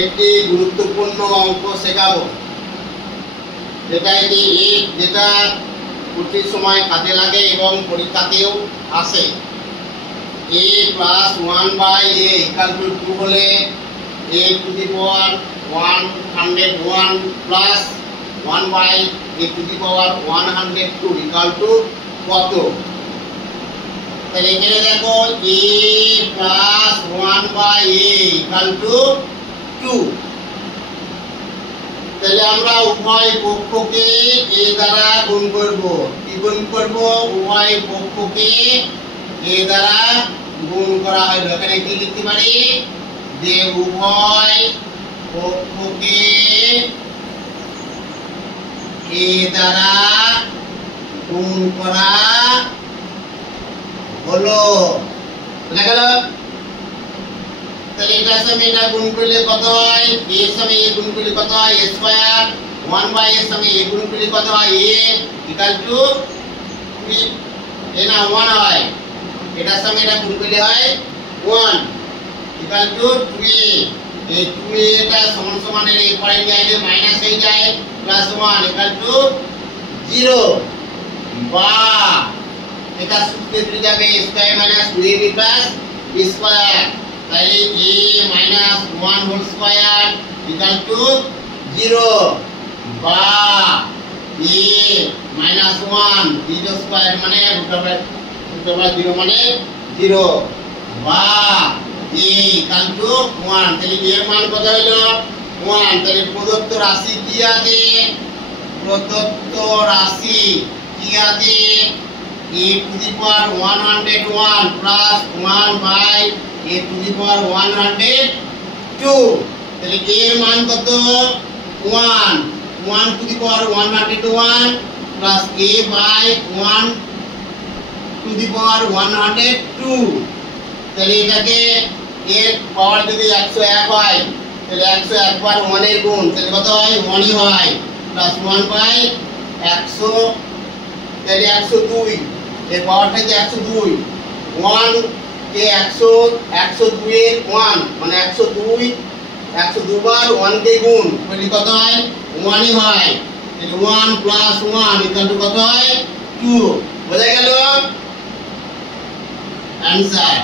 একটি গুরুত্বপূর্ণ অঙ্ক শেখাবো, যেটা প্রতির সময় কাজে লাগে এবং পরীক্ষাতেও আসে। a plus 1/a equal to 2 হলে a to the power 101 plus 1/a to the power 102 equal to কত? তাহলে এখানে দেখো a plus 1/a equal to 2। তাহলে আমরা উভয় পক্ষকে a দ্বারা গুণ করব। কি গুণ করব? উভয় পক্ষকে a দ্বারা গুণ করা হলো। এখানে কি লিখতে পারি? যে উভয় পক্ষকে a দ্বারা গুণ করা হলো। বুঝা গেল? তাহলে এটার সঙ্গে এটা গুণ করলে কত হয়? a এর সঙ্গে a গুণ করলে কত হয়? a square. 1/a এর সঙ্গে a গুণ করলে কত হয়? a ইকুয়াল টু 2 এ না 1 হয়। এটার সঙ্গে এটা গুণ করলে হয় 1 ইকুয়াল টু 2a। এই 2a টা সমান সমান এর পরে গিয়ে মাইনাস হয়ে যায় প্লাস 1 ইকুয়াল টু 0 বা এটা সূত্রে চলে যাবে square minus 2ab plus b square. তাহলে a minus 1 whole square equal to 0 বা a মাইনাস 1 0 স্কয়ার মানে রুট ওভার 0 মানে 0 বা a ইকুয়াল টু 1। তাহলে এর মান কত হলো? 1। তাহলে প্রদত্ত রাশি কি আছে? প্রদত্ত রাশি কি আছে? a to the power 101 plus 1/a to the power 102। তাহলে এর মান কত? 1 to the power 101 plus a by 1 to the power 102। তাহলে এটাকে এর পাওয়ার যদি 101 হয় তাহলে 101 বার 1 এর গুণ, তাহলে কত হয়? 1 ই হয় প্লাস 1 বাই 100। তাহলে 102 এর পাওয়ারটা কি 102? 1 কে 102 এর 1 মানে 102 বার 1 কে গুণ করলে কত হয়? 1 ই হয়। তাহলে 1 প্লাস 1 ইকুয়াল টু কত হয়? 2। বোঝা গেল? অ্যানসার।